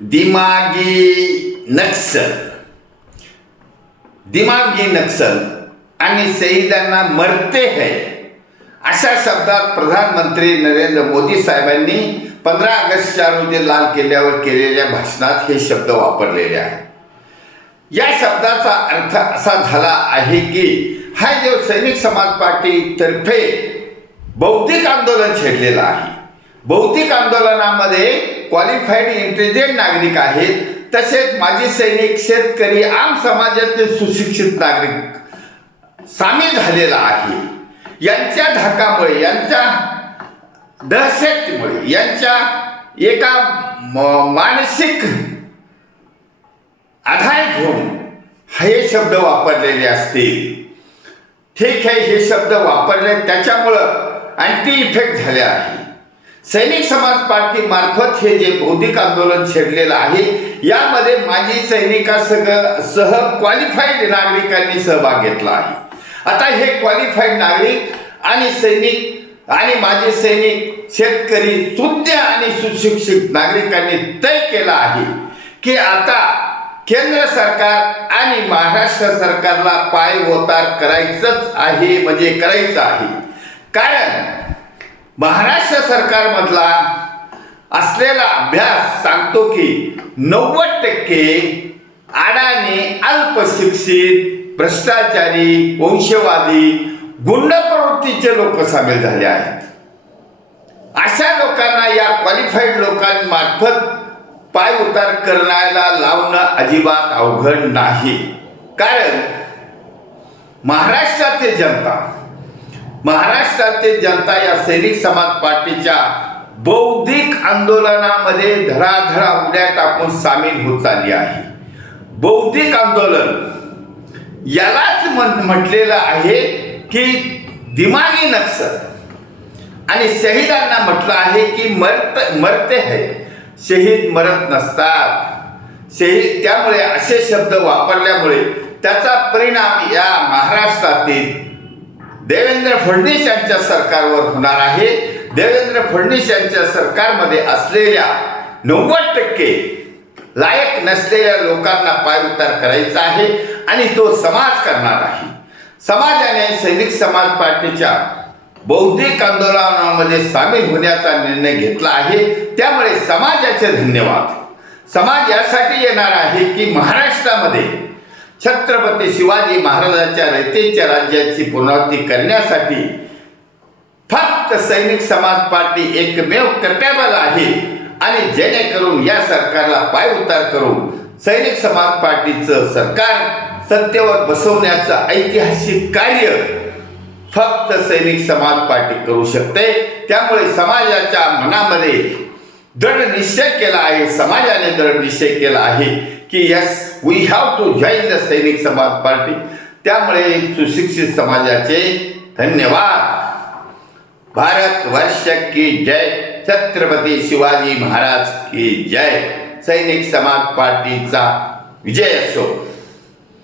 दिमागी नक्सल आणि शहीदांना मरते है अशा शब्दात प्रधानमंत्री नरेंद्र मोदी साहेबांनी 15 ऑगस्टच्या रोजी लाल किल्ल्यावर केलेल्या भाषणात हे शब्द वापरलेले आहेत. या शब्दाचा अर्थ असा झाला आहे की हा जो सैनिक समाज पार्टी तर्फे बौद्धिक आंदोलन छेडलेलं आहे. बौद्धिक आंदोलनामध्ये क्वालिफाईड इंटेलिजंट नागरिक आहेत, तसेच माजी सैनिक, शेतकरी, आम समाजातील सुशिक्षित नागरिक सामील झालेला आहे. यांच्या धाकामुळे, यांच्या दहशतीमुळे, यांच्या एका मानसिक आधार घेऊन हे शब्द वापरलेले असतील. ठीक आहे, हे शब्द वापरले त्याच्यामुळं अँटी इफेक्ट झाले आहे. सैनिक समाज पार्टी मार्फत हे जे बौद्धिक आंदोलन छेडलेलं आहे यामध्ये माजी सैनिकासह क्वालिफाईड नागरिकांनी सहभाग घेतला आहे. आता हे क्वालिफाईड नागरिक आणि सैनिक आणि माजी सैनिक, शेतकरी, तज्ञ आणि सुशिक्षित नागरिकांनी तय केला आहे की आता केंद्र सरकार आणि महाराष्ट्र सरकारला पायउतार करायचंच आहे, म्हणजे करायचं आहे. कारण महाराष्ट्र सरकारमधला असलेला अभ्यास सांगतो की 90% अडाणी, अल्पशिक्षित, भ्रष्टाचारी, वंशवादी, गुंड प्रवृत्तीचे लोक सामील झाले आहेत. अशा लोकांना या क्वालिफाईड लोकांमार्फत पाय उतार करण्याला लावणं अजिबात अवघड नाही. कारण महाराष्ट्रातील जनता या सैनिक समाज पार्टीच्या बौद्धिक आंदोलनामध्ये धडाधडा उड्या टाकून सामील होत चालली आहे. बौद्धिक आंदोलन यालाच म्हटलेलं आहे की दिमागी नक्सल, आणि शहीदांना म्हटलं आहे की मरते है, शहीद मरत नसतात. शहीद, त्यामुळे असे शब्द वापरल्यामुळे त्याचा परिणाम या महाराष्ट्रातील देवेंद्र फडणवीस यांच्या सरकारवर होणार आहे. देवेंद्र फडणवीस यांच्या सरकारमध्ये असलेल्या 90% लायक नसलेल्या लोकांना पायउतार करायचा आहे आणि तो समाज करणार आहे. समाजाने सैनिक समाज पार्टीच्या बौद्धिक आंदोलनामध्ये सामील होण्याचा निर्णय घेतला आहे. त्यामुळे समाजाचे धन्यवाद. समाज यासाठी येणार आहे की महाराष्ट्रामध्ये छत्रपती शिवाजी महाराजांच्या रयतेच्या राज्याची पुनरावृत्ती करण्यासाठी फक्त सैनिक समाज पार्टी एकमेव कॅपेबल आहे, आणि जेणेकरून या सरकारला पायउतार करून सैनिक समाज पार्टीचं सरकार सत्तेवर बसवण्याचं ऐतिहासिक कार्य फक्त सैनिक समाज पार्टी करू शकते. त्यामुळे समाजाच्या मनामध्ये दृढ निश्चय केला आहे, समाजाने दृढ निश्चय केला आहे की yes, we have to join the Sainik Samaj party. त्यामुळे सुशिक्षित समाजाचे धन्यवाद. भारत वर्ष की जय. छत्रपती शिवाजी महाराज की जय. सैनिक समाज पार्टीचा विजय असो.